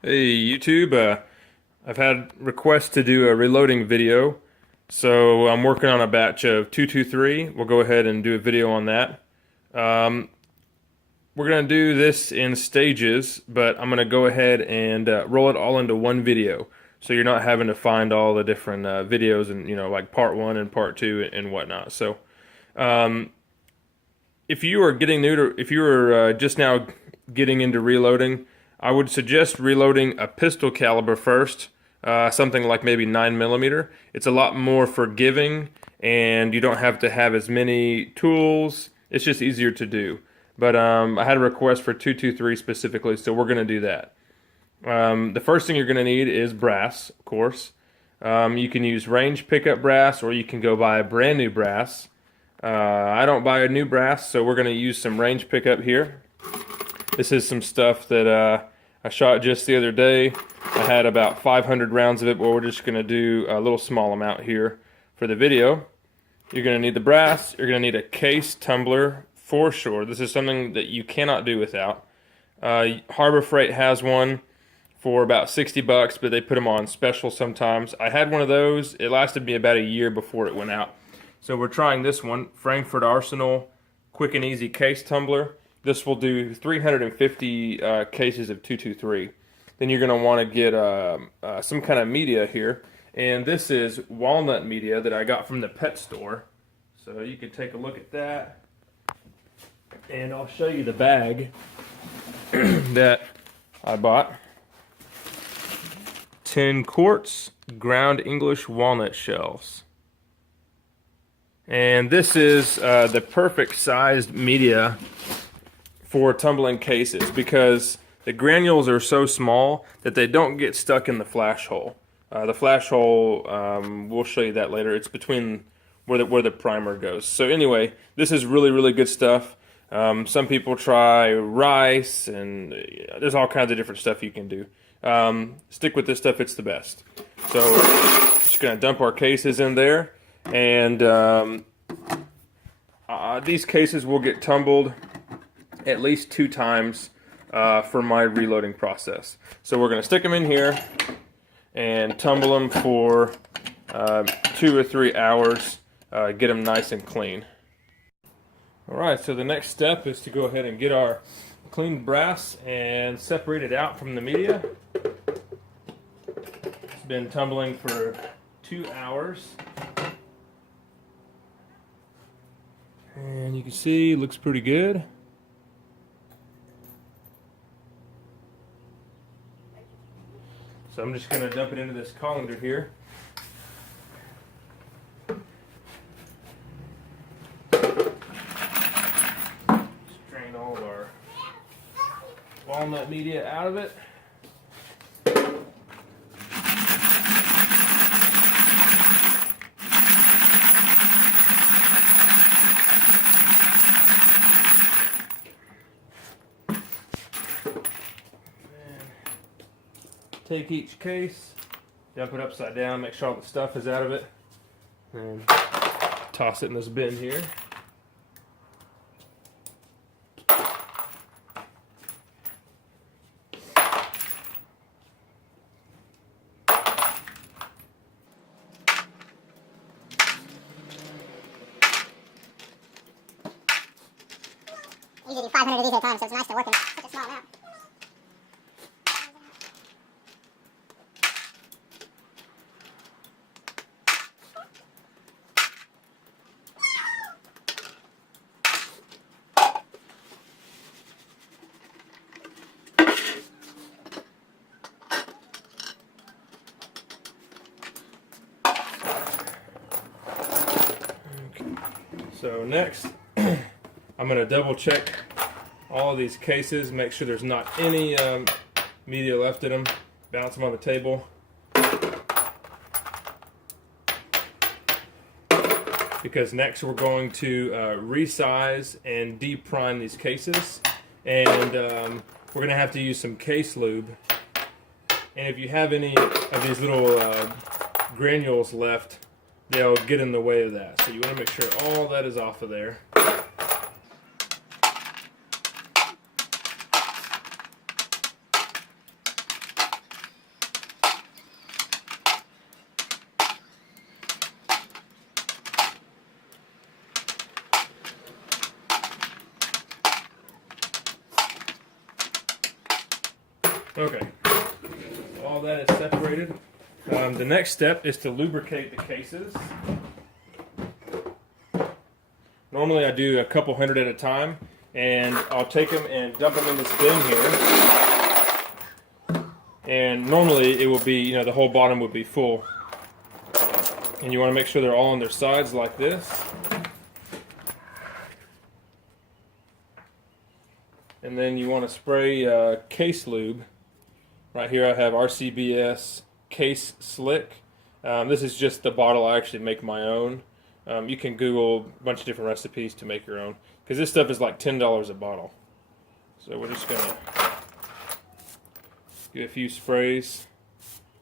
Hey YouTube, I've had requests to do a reloading video, so I'm working on a batch of 223. We'll go ahead and do a video on that. Um, we're going to do this in stages, but I'm going to go ahead and roll it all into one video, so you're not having to find all the different videos and, like part one and part two and whatnot. So um, if you are getting new to, if you are just now getting into reloading, I would suggest reloading a pistol caliber first, something like maybe 9mm. It's a lot more forgiving, and you don't have to have as many tools. It's just easier to do. But I had a request for 223 specifically, so we're going to do that. The first thing you're going to need is brass, of course. You can use range pickup brass, or you can go buy brand new brass. I don't buy a new brass, so we're going to use some range pickup here. This is some stuff that I shot just the other day. I had about 500 rounds of it, but we're just going to do a little small amount here for the video. You're going to need the brass. You're going to need a case tumbler for sure. This is something that you cannot do without. Harbor Freight has one for about 60 bucks, but they put them on special sometimes. I had one of those. It lasted me about a year before it went out. So we're trying this one, Frankfurt Arsenal Quick and Easy Case Tumbler. This will do 350 cases of 223. Then you're going to want to get some kind of media here. And this is walnut media that I got from the pet store. So you can take a look at that. And I'll show you the bag that I bought. 10 quarts ground English walnut shells. And this is the perfect sized media for tumbling cases, because the granules are so small that they don't get stuck in the flash hole. The flash hole, we'll show you that later. It's between where the primer goes. So anyway, this is really, really good stuff. Some people try rice, and there's all kinds of different stuff you can do. Stick with this stuff, it's the best. So just gonna dump our cases in there, and these cases will get tumbled at least 2 times for my reloading process. So we're going to stick them in here and tumble them for 2 or 3 hours, get them nice and clean. Alright, so the next step is to go ahead and get our clean brass and separate it out from the media. It's been tumbling for 2 hours. And you can see it looks pretty good. So I'm just going to dump it into this colander here. Strain all of our walnut media out of it. Take each case, dump it upside down, make sure all the stuff is out of it, and toss it in this bin here. I usually do 500 of these at a time, so it's nice to work in such a small amount. So next, I'm going to double check all of these cases, make sure there's not any media left in them, bounce them on the table. Because next we're going to resize and deprime these cases, and we're going to have to use some case lube. And if you have any of these little granules left, they'll get in the way of that. So you want to make sure all that is off of there. Okay, so all that is separated. The next step is to lubricate the cases. Normally I do a couple hundred at a time, and I'll take them and dump them in this bin here. And normally it will be, you know, the whole bottom would be full. And you want to make sure they're all on their sides like this. And then you want to spray case lube. Right here I have RCBS Case Slick. This is just the bottle. I actually make my own. You can Google a bunch of different recipes to make your own, because this stuff is like $10 a bottle. So we're just going to get a few sprays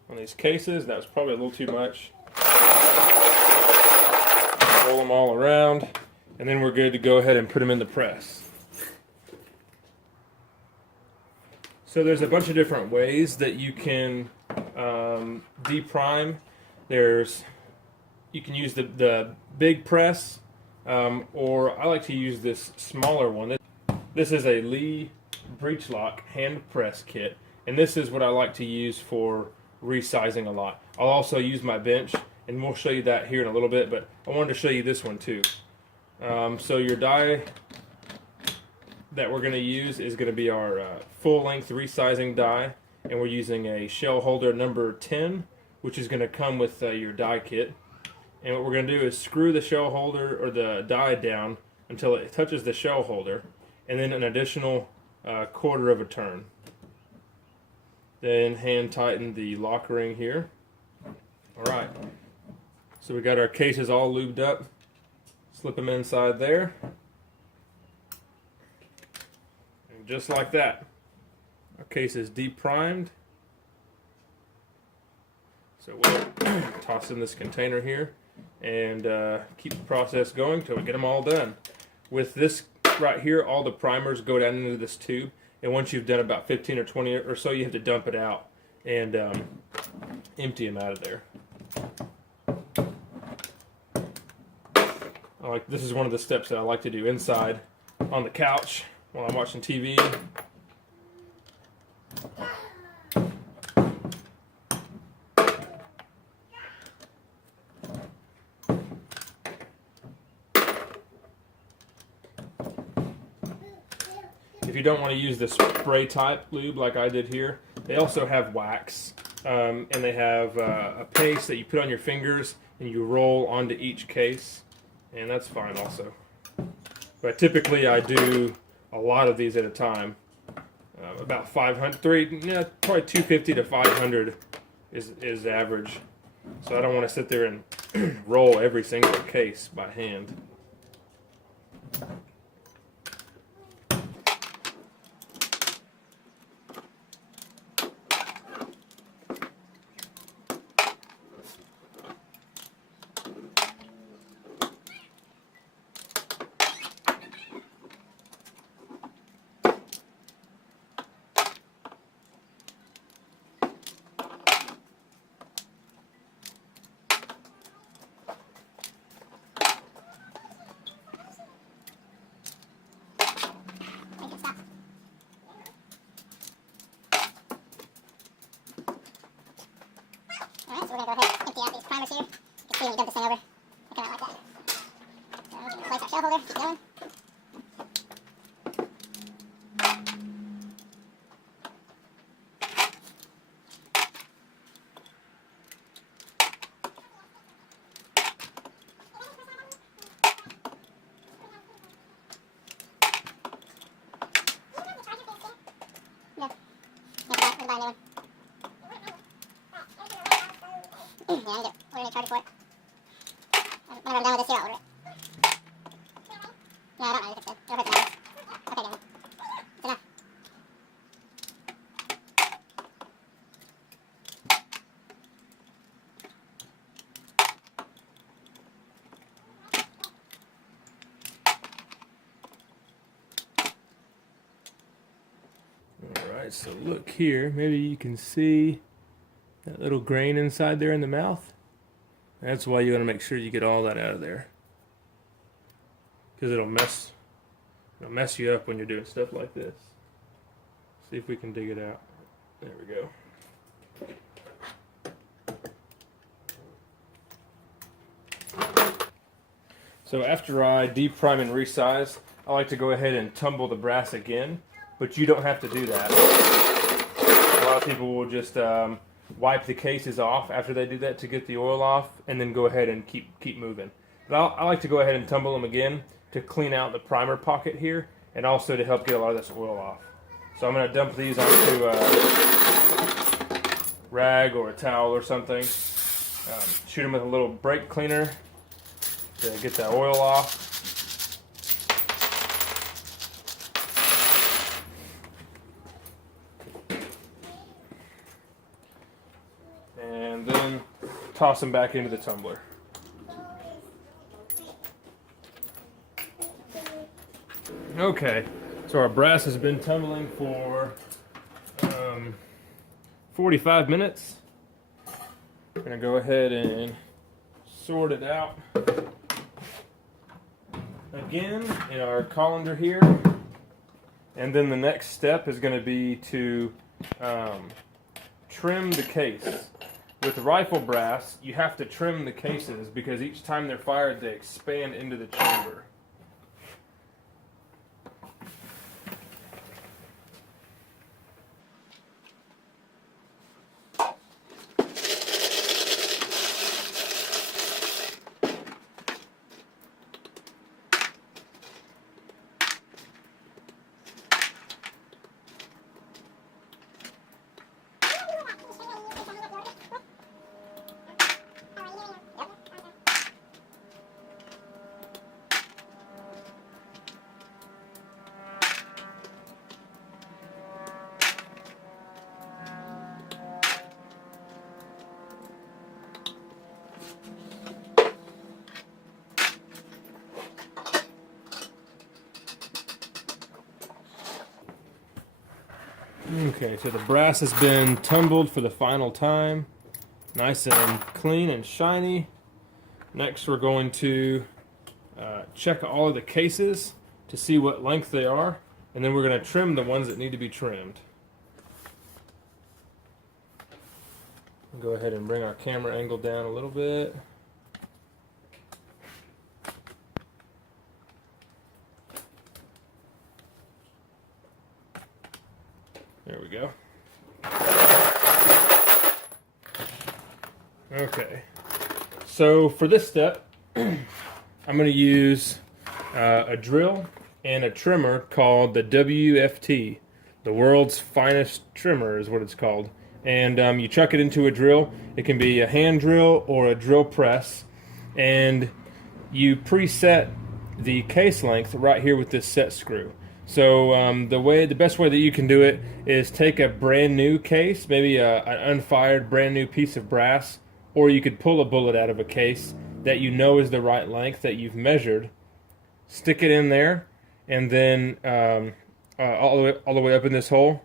on these cases. That was probably a little too much. Roll them all around, and then we're good to go ahead and put them in the press. So there's a bunch of different ways that you can deprime. You can use the big press, or I like to use this smaller one. This is a Lee breech lock hand press kit, and this is what I like to use for resizing a lot. I'll also use my bench, and we'll show you that here in a little bit, but I wanted to show you this one too. So your die that we're going to use is going to be our full-length resizing die, and we're using a shell holder number 10, which is going to come with your die kit. And what we're going to do is screw the shell holder or the die down until it touches the shell holder, and then an additional quarter of a turn. Then hand tighten the lock ring here. Alright, so we got our cases all lubed up. Slip them inside there. And just like that, our case is deprimed. So we'll toss in this container here and keep the process going till we get them all done. With this right here, all the primers go down into this tube, and once you've done about 15 or 20 or so, you have to dump it out and empty them out of there. This is one of the steps that I like to do inside on the couch while I'm watching TV. If you don't want to use the spray type lube like I did here, they also have wax, and they have a paste that you put on your fingers and you roll onto each case, and that's fine also. But typically I do a lot of these at a time, about 500, probably 250 to 500 is average. So I don't want to sit there and roll every single case by hand. Alright, so we're going to go ahead and empty out these primers here. You can see when you dump this thing over, they come out like that. So we're going to replace our shell holder, keep going. Yeah. We'll buy a new one. Yeah, I need to order a new charger for it. Whenever I'm done with this here, I'll order it. No, I don't know. It's good. It'll hurt the knives. Okay, then. It's enough. Alright, so look here. Maybe you can see that little grain inside there in the mouth. That's why you want to make sure you get all that out of there, because it'll mess you up when you're doing stuff like this. See if we can dig it out. There we go. So after I deprime and resize, I like to go ahead and tumble the brass again, but you don't have to do that. A lot of people will just wipe the cases off after they do that to get the oil off, and then go ahead and keep moving. But I like to go ahead and tumble them again to clean out the primer pocket here, and also to help get a lot of this oil off. So I'm going to dump these onto a rag or a towel or something. Shoot them with a little brake cleaner to get that oil off. And then toss them back into the tumbler. Okay, so our brass has been tumbling for 45 minutes. I'm going to go ahead and sort it out again in our colander here. And then the next step is going to be to trim the case. With rifle brass, you have to trim the cases because each time they're fired, they expand into the chamber. Okay, so the brass has been tumbled for the final time. Nice and clean and shiny. Next we're going to check all of the cases to see what length they are, and then we're going to trim the ones that need to be trimmed. Go ahead and bring our camera angle down a little bit. There we go. Okay, so for this step, I'm going to use a drill and a trimmer called the WFT, the world's finest trimmer is what it's called. And you chuck it into a drill. It can be a hand drill or a drill press, and you preset the case length right here with this set screw. So the best way that you can do it is take a brand new case, maybe an unfired brand new piece of brass, or you could pull a bullet out of a case that you know is the right length that you've measured, stick it in there, and then all the way up in this hole,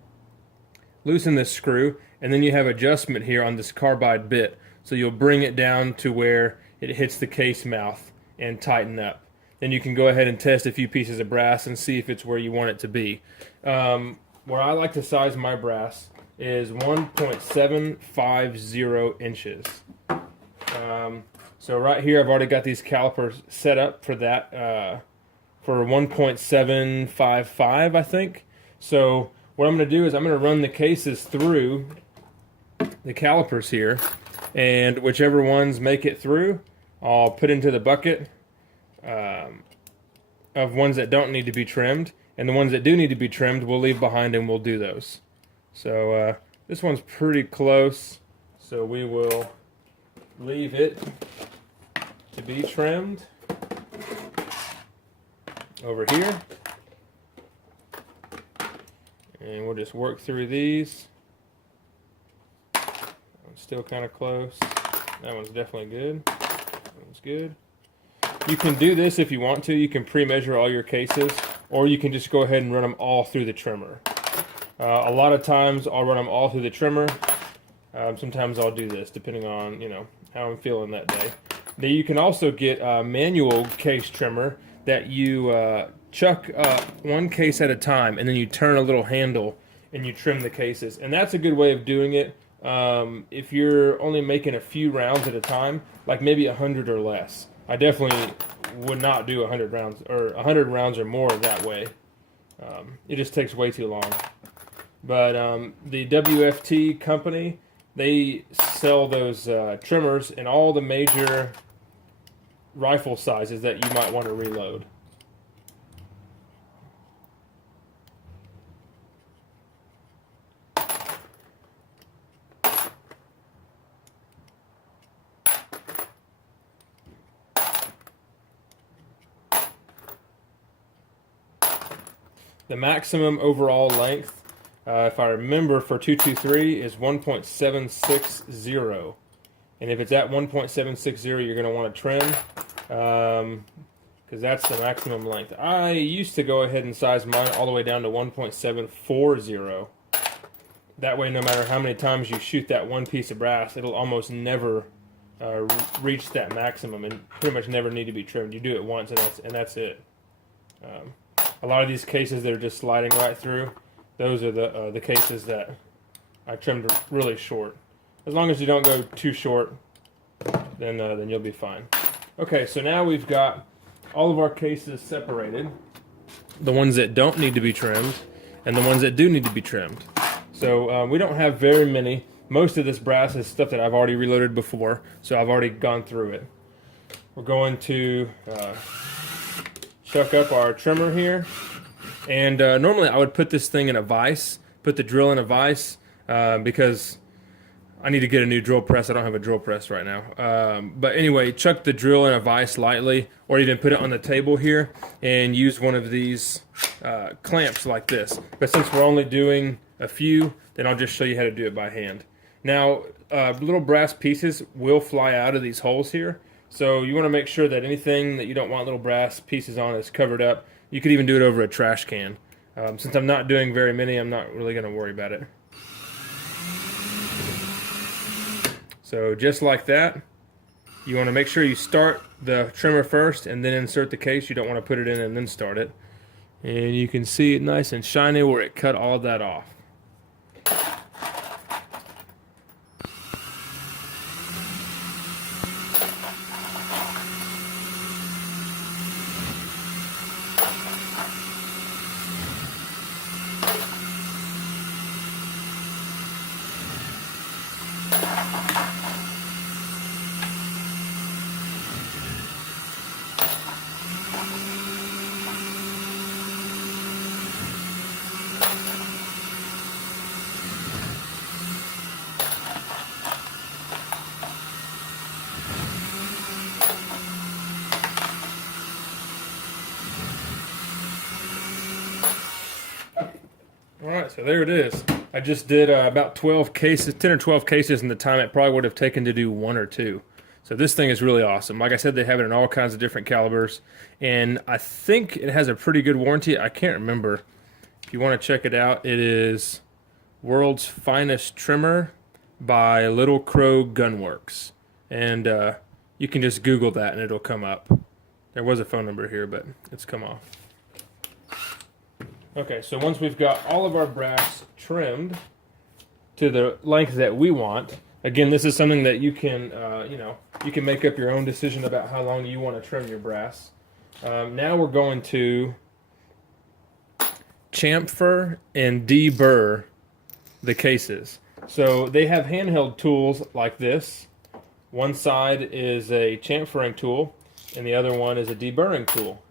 loosen this screw, and then you have adjustment here on this carbide bit. So you'll bring it down to where it hits the case mouth and tighten up. Then you can go ahead and test a few pieces of brass and see if it's where you want it to be. Where I like to size my brass is 1.750 inches. So right here I've already got these calipers set up for that, for 1.755 I think. So what I'm going to do is I'm going to run the cases through the calipers here, and whichever ones make it through, I'll put into the bucket of ones that don't need to be trimmed, and the ones that do need to be trimmed we'll leave behind and we'll do those. So this one's pretty close, so we will leave it to be trimmed over here, and we'll just work through these. That one's still kind of close. That one's definitely good. That one's good. You can do this if you want to. You can pre-measure all your cases, or you can just go ahead and run them all through the trimmer. A lot of times I'll run them all through the trimmer. Sometimes I'll do this depending on how I'm feeling that day. Now you can also get a manual case trimmer that you chuck one case at a time, and then you turn a little handle and you trim the cases. And that's a good way of doing it if you're only making a few rounds at a time, like maybe 100 or less. I definitely would not do 100 rounds or 100 rounds or more that way. It just takes way too long. But the WFT company, they sell those trimmers in all the major rifle sizes that you might want to reload. The maximum overall length, if I remember, for 223 is 1.760. And if it's at 1.760, you're going to want to trim because that's the maximum length. I used to go ahead and size mine all the way down to 1.740. That way, no matter how many times you shoot that one piece of brass, it'll almost never reach that maximum and pretty much never need to be trimmed. You do it once, and that's it. A lot of these cases that are just sliding right through, those are the cases that I trimmed really short. As long as you don't go too short, then you'll be fine. Okay, so now we've got all of our cases separated, the ones that don't need to be trimmed and the ones that do need to be trimmed. So we don't have very many. Most of this brass is stuff that I've already reloaded before, so I've already gone through it. We're going to chuck up our trimmer here, and normally I would put this thing in a vise, put the drill in a vise, because I need to get a new drill press. I don't have a drill press right now. But anyway, chuck the drill in a vise lightly, or even put it on the table here and use one of these clamps like this. But since we're only doing a few, then I'll just show you how to do it by hand. Now, little brass pieces will fly out of these holes here. So you want to make sure that anything that you don't want little brass pieces on is covered up. You could even do it over a trash can. Since I'm not doing very many, I'm not really going to worry about it. So just like that, you want to make sure you start the trimmer first and then insert the case. You don't want to put it in and then start it. And you can see it nice and shiny where it cut all of that off. Alright, so there it is. I just did about 12 cases, 10 or 12 cases in the time it probably would have taken to do one or two. So this thing is really awesome. Like I said, they have it in all kinds of different calibers. And I think it has a pretty good warranty. I can't remember. If you want to check it out, it is World's Finest Trimmer by Little Crow Gunworks. And you can just Google that and it'll come up. There was a phone number here, but it's come off. Okay, so once we've got all of our brass trimmed to the length that we want, again, this is something that you can, you can make up your own decision about how long you want to trim your brass. Now we're going to chamfer and deburr the cases. So they have handheld tools like this. One side is a chamfering tool, and the other one is a deburring tool.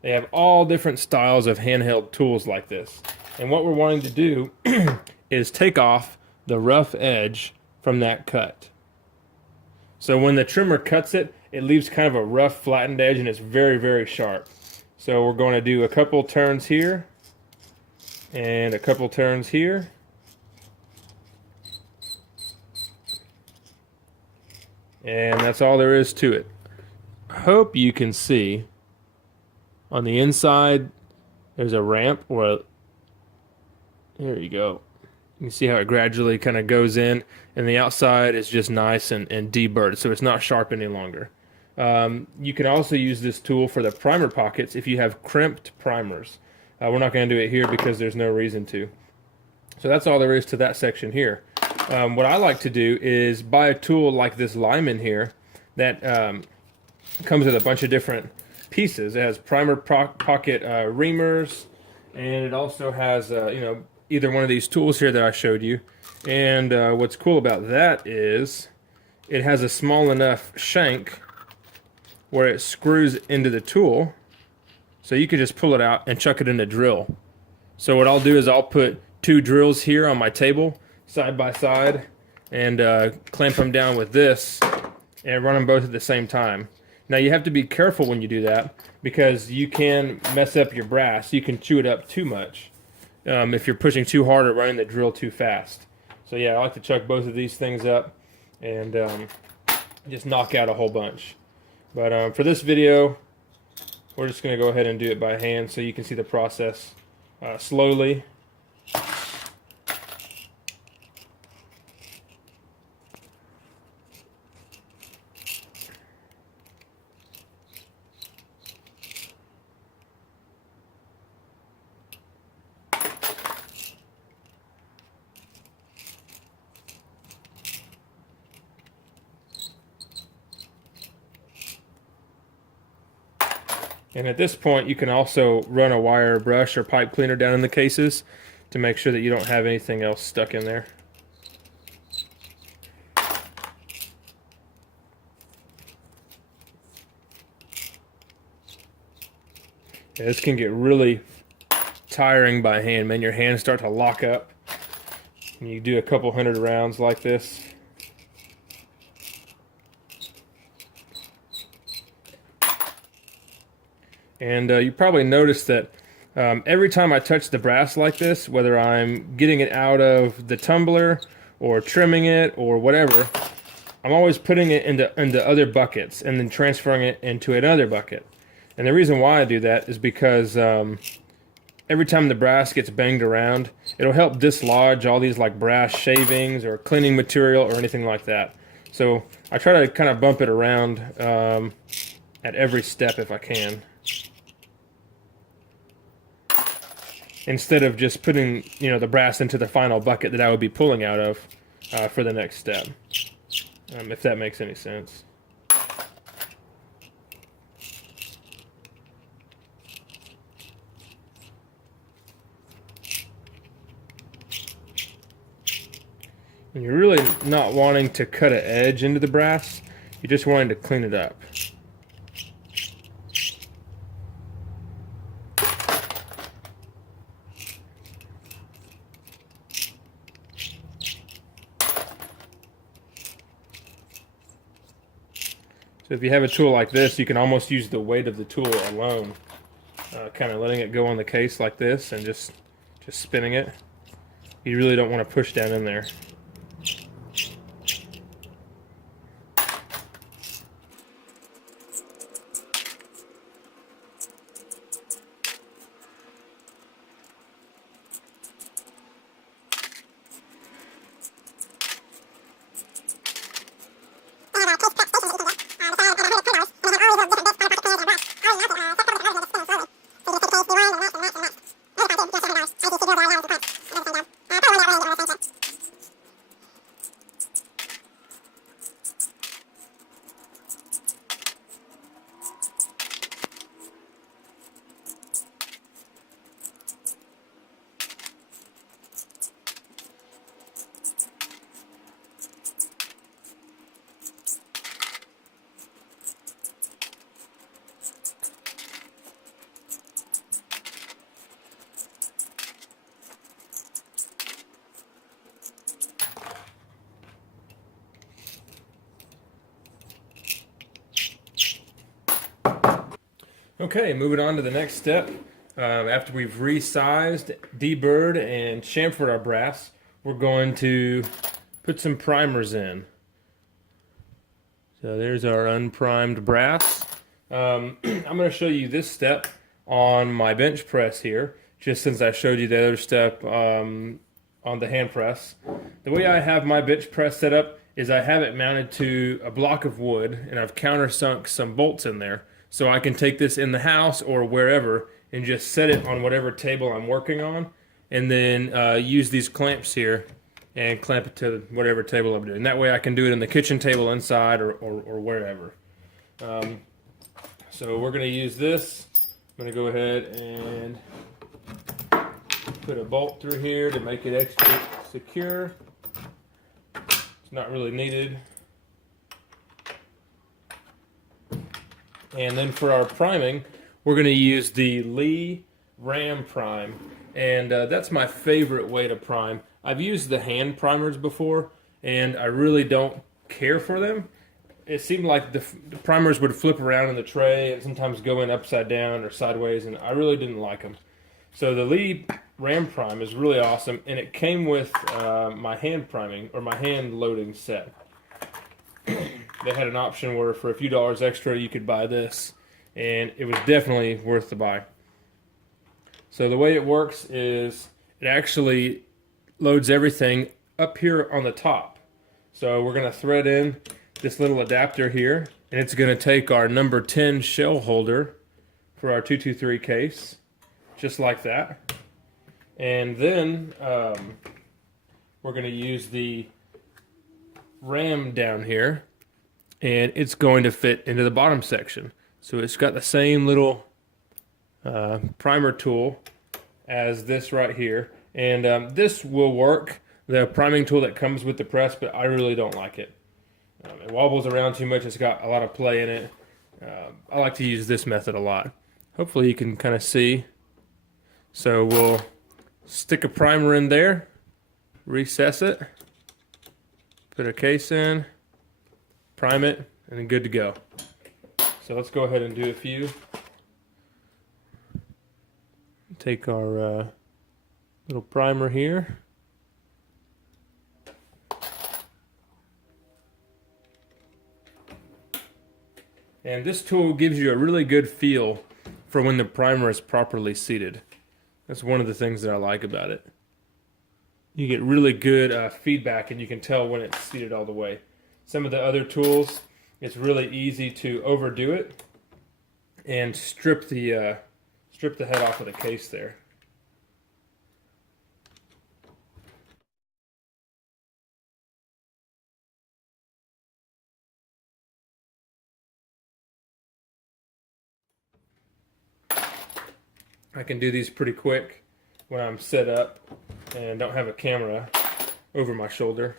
They have all different styles of handheld tools like this. And what we're wanting to do is take off the rough edge from that cut. So when the trimmer cuts it, it leaves kind of a rough flattened edge and it's very, very sharp. So we're going to do a couple turns here and a couple turns here. And that's all there is to it. I hope you can see on the inside there's a ramp or a, there you go. You can see how it gradually kind of goes in, and the outside is just nice and deburred, so it's not sharp any longer. You can also use this tool for the primer pockets if you have crimped primers. We're not going to do it here because there's no reason to. So that's all there is to that section here. What I like to do is buy a tool like this Lyman here that comes with a bunch of different pieces. It has primer pocket reamers, and it also has either one of these tools here that I showed you. And what's cool about that is it has a small enough shank where it screws into the tool, so you can just pull it out and chuck it in a drill. So what I'll do is I'll put 2 drills here on my table side by side and clamp them down with this and run them both at the same time. Now you have to be careful when you do that because you can mess up your brass. You can chew it up too much if you're pushing too hard or running the drill too fast. So yeah, I like to chuck both of these things up and just knock out a whole bunch. But for this video, we're just going to go ahead and do it by hand so you can see the process slowly. And at this point, you can also run a wire brush or pipe cleaner down in the cases to make sure that you don't have anything else stuck in there. Yeah, this can get really tiring by hand, man. Your hands start to lock up. And you do a couple hundred rounds like this. And you probably noticed that every time I touch the brass like this, whether I'm getting it out of the tumbler or trimming it or whatever, I'm always putting it into other buckets and then transferring it into another bucket. And the reason why I do that is because every time the brass gets banged around, it'll help dislodge all these like brass shavings or cleaning material or anything like that. So I try to kind of bump it around at every step if I can, instead of just putting the brass into the final bucket that I would be pulling out of for the next step, if that makes any sense. And you're really not wanting to cut an edge into the brass, you're just wanting to clean it up. So if you have a tool like this, you can almost use the weight of the tool alone, kind of letting it go on the case like this and just spinning it. You really don't want to push down in there. Okay, moving on to the next step. After we've resized, deburred, and chamfered our brass, we're going to put some primers in. So there's our unprimed brass. I'm going to show you this step on my bench press here, just since I showed you the other step on the hand press. The way I have my bench press set up is I have it mounted to a block of wood, and I've countersunk some bolts in there. So I can take this in the house or wherever and just set it on whatever table I'm working on and then use these clamps here and clamp it to whatever table I'm doing. That way I can do it in the kitchen table inside or wherever. So we're going to use this. I'm going to go ahead and put a bolt through here to make it extra secure. It's not really needed. And then for our priming, we're going to use the Lee Ram Prime. And that's my favorite way to prime. I've used the hand primers before, and I really don't care for them. It seemed like the primers would flip around in the tray and sometimes go in upside down or sideways, and I really didn't like them. So the Lee Ram Prime is really awesome, and it came with my hand priming, or my hand loading set. They had an option where for a few dollars extra you could buy this, and it was definitely worth the buy. So the way it works is it actually loads everything up here on the top. So we're going to thread in this little adapter here, and it's going to take our number 10 shell holder for our 223 case, just like that. And then we're going to use the ram down here, and it's going to fit into the bottom section. So it's got the same little primer tool as this right here, and this will work, the priming tool that comes with the press, but I really don't like it. It wobbles around too much. It's got a lot of play in it. I like to use this method a lot. Hopefully you can kind of see. So we'll stick a primer in there, recess it, put a case in, prime it, and then good to go. So let's go ahead and do a few. Take our little primer here. And this tool gives you a really good feel for when the primer is properly seated. That's one of the things that I like about it. You get really good feedback, and you can tell when it's seated all the way. Some of the other tools, it's really easy to overdo it and strip the head off of the case there. I can do these pretty quick when I'm set up and don't have a camera over my shoulder.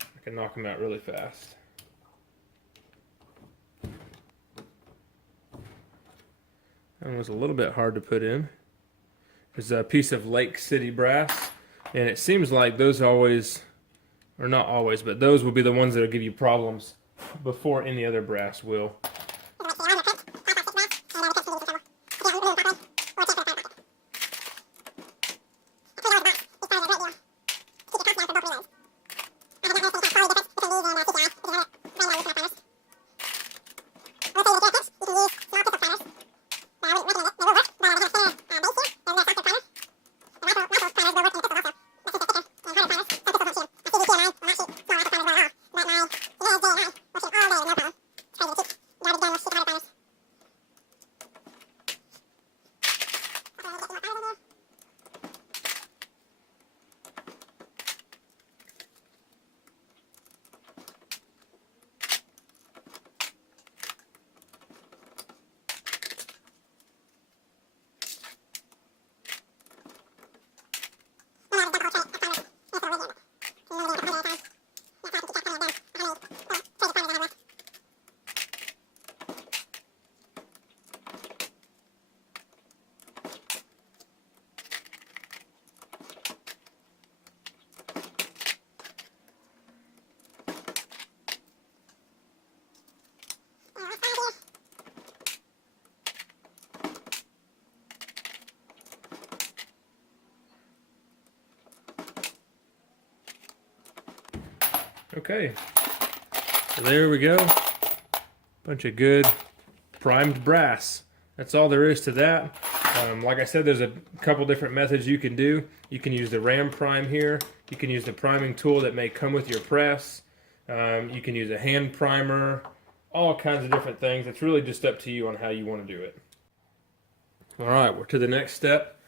I can knock them out really fast. That one was a little bit hard to put in. There's a piece of Lake City brass, and it seems like those always, or not always, but those will be the ones that will give you problems before any other brass will. Okay, so there we go. Bunch of good primed brass. That's all there is to that. Like I said, there's a couple different methods you can do. You can use the ram prime here. You can use the priming tool that may come with your press. You can use a hand primer. All kinds of different things. It's really just up to you on how you want to do it. All right, we're to the next step.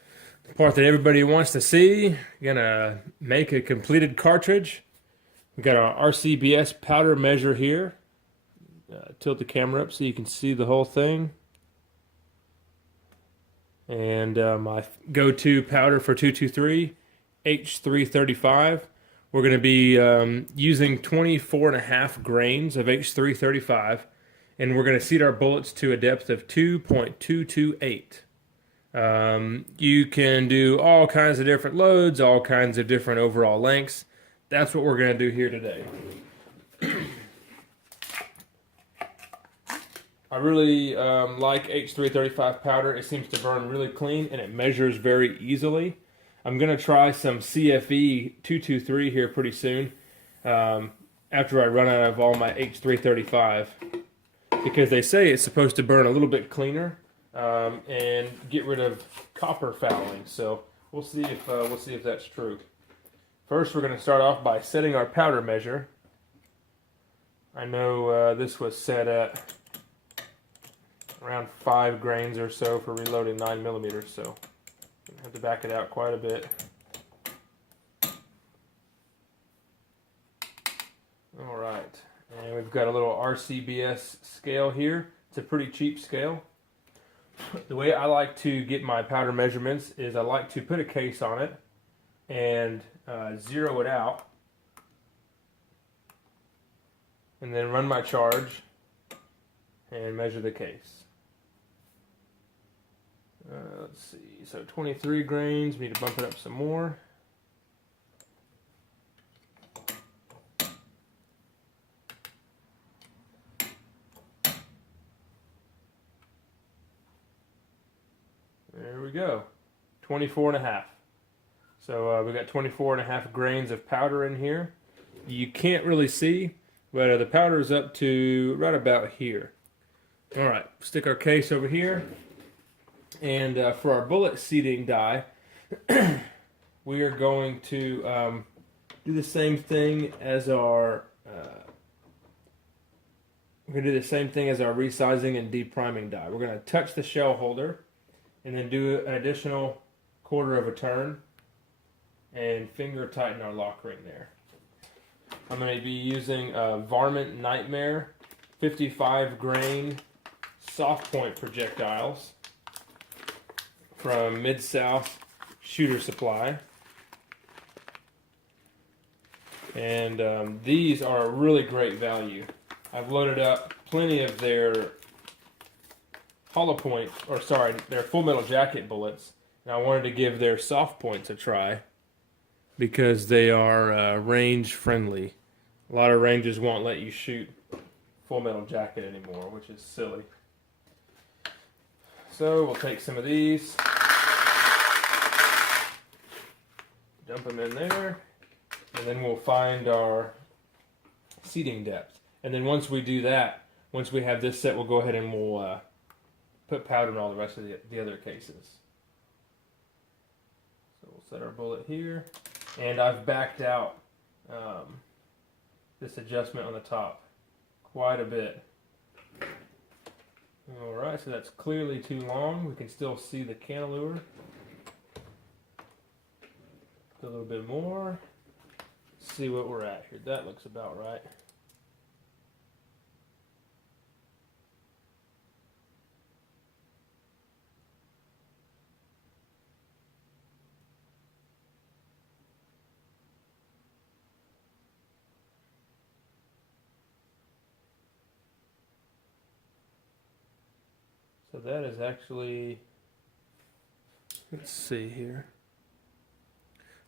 The part that everybody wants to see. Gonna make a completed cartridge. We got our RCBS powder measure here. Tilt the camera up so you can see the whole thing. And my go-to powder for 223, H335. We're going to be using 24.5 grains of H335, and we're going to seat our bullets to a depth of 2.228. You can do all kinds of different loads, all kinds of different overall lengths. That's what we're going to do here today. I really like H335 powder. It seems to burn really clean and it measures very easily. I'm going to try some CFE 223 here pretty soon after I run out of all my H335, because they say it's supposed to burn a little bit cleaner and get rid of copper fouling. So we'll see if that's true. First, we're going to start off by setting our powder measure. I know this was set at around 5 grains or so for reloading 9mm, so I have to back it out quite a bit. Alright, and we've got a little RCBS scale here. It's a pretty cheap scale. The way I like to get my powder measurements is I like to put a case on it and zero it out, and then run my charge and measure the case. Let's see, so 23 grains, we need to bump it up some more. There we go, 24.5. So we got 24.5 grains of powder in here. You can't really see, but the powder is up to right about here. All right, stick our case over here. And for our bullet seating die, we are going to do the same thing as our resizing and depriming die. We're going to touch the shell holder and then do an additional 1/4 of a turn and finger tighten our lock ring there. I'm going to be using Varmint Nightmare 55 grain soft point projectiles from Mid-South Shooter Supply. And these are a really great value. I've loaded up plenty of their their Full Metal Jacket bullets, and I wanted to give their soft points a try because they are range friendly. A lot of ranges won't let you shoot Full Metal Jacket anymore, which is silly. So we'll take some of these, dump them in there, and then we'll find our seating depth. And then once we do that, once we have this set, we'll go ahead and we'll put powder in all the rest of the other cases. So we'll set our bullet here, and I've backed out this adjustment on the top quite a bit. Alright, so that's clearly too long. We can still see the cantilever. A little bit more. Let's see what we're at here. That looks about right. So that is actually, let's see here.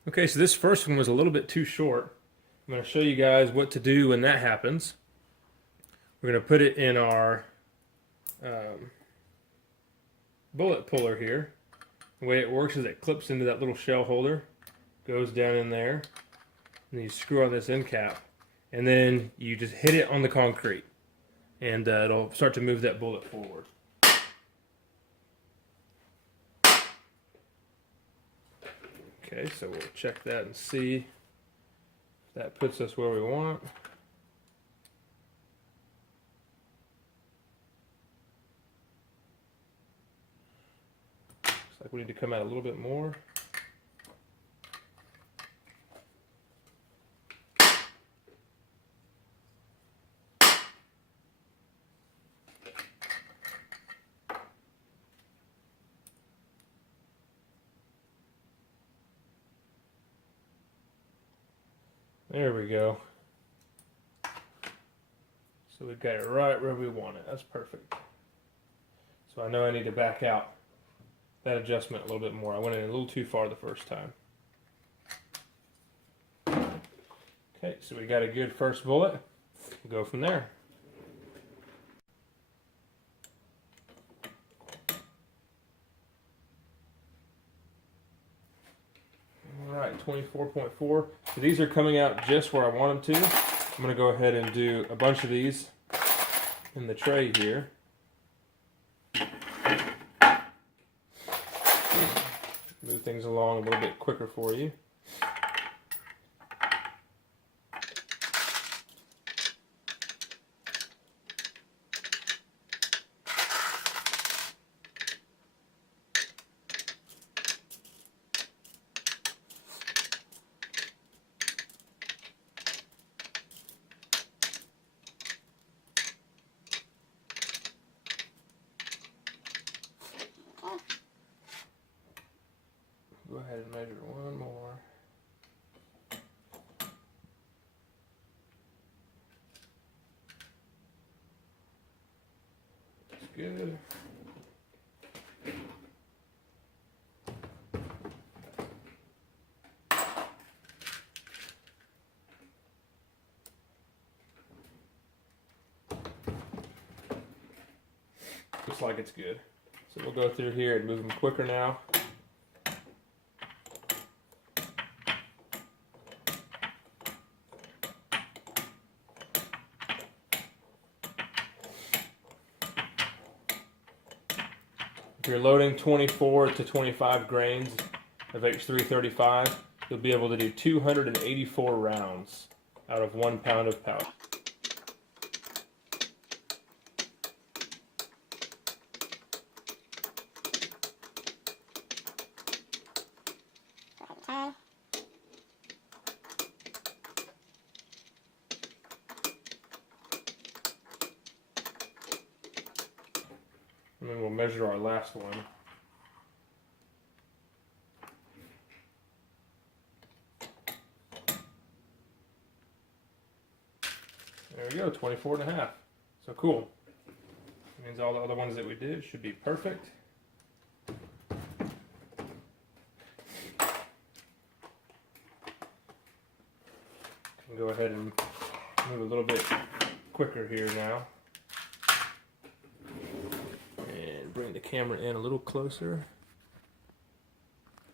Okay, so this first one was a little bit too short. I'm going to show you guys what to do when that happens. We're going to put it in our bullet puller here. The way it works is it clips into that little shell holder, goes down in there, and you screw on this end cap, and then you just hit it on the concrete, and it'll start to move that bullet forward. Okay, so we'll check that and see if that puts us where we want. Looks like we need to come out a little bit more. There we go. So we got it right where we want it. That's perfect. So I know I need to back out that adjustment a little bit more. I went in a little too far the first time. Okay, so we got a good first bullet. We'll go from there. Alright, 24.4. So these are coming out just where I want them to. I'm going to go ahead and do a bunch of these in the tray here. Move things along a little bit quicker for you. Go ahead and measure one more. That's good. Looks like it's good. So we'll go through here and move them quicker now. If you're loading 24 to 25 grains of H335, you'll be able to do 284 rounds out of 1 pound of powder. And then we'll measure our last one. There we go, 24 and a half. So cool. That means all the other ones that we did should be perfect. Can go ahead and move a little bit quicker here now. Bring the camera in a little closer.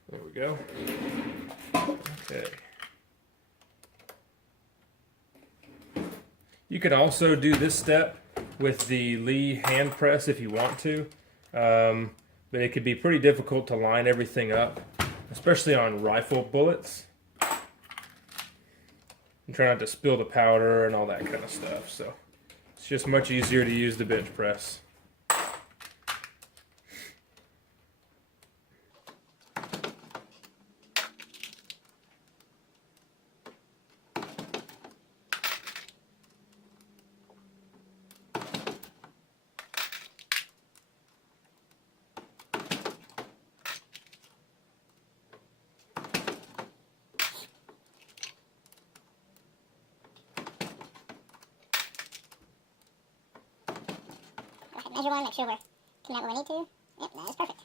There we go. Okay. You could also do this step with the Lee hand press if you want to, but it could be pretty difficult to line everything up, especially on rifle bullets. And try not to spill the powder and all that kind of stuff. So it's just much easier to use the bench press. Measure one, make sure we're coming out where we need to. Yep, that is perfect.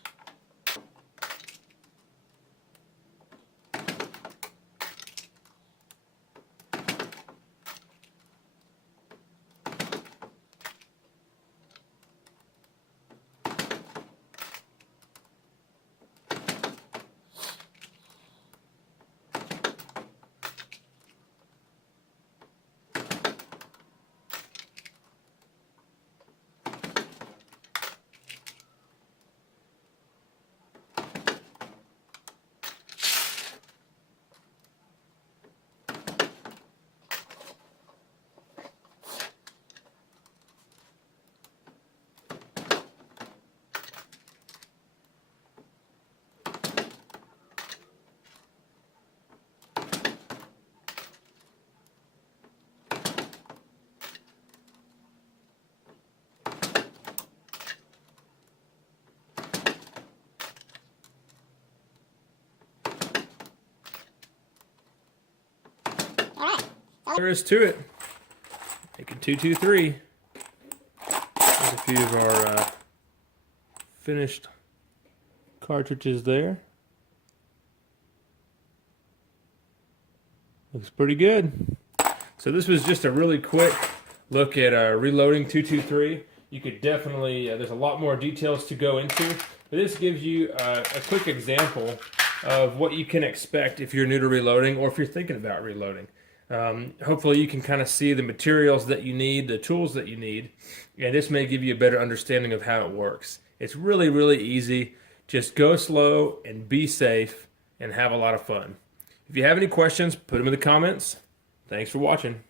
there is to it. Making 223. There's a few of our finished cartridges there. Looks pretty good. So this was just a really quick look at reloading 223. You could definitely, there's a lot more details to go into, but this gives you a quick example of what you can expect if you're new to reloading or if you're thinking about reloading. Hopefully you can kind of see the materials that you need, the tools that you need, and this may give you a better understanding of how it works. It's really, really easy. Just go slow and be safe and have a lot of fun. If you have any questions, put them in the comments. Thanks for watching.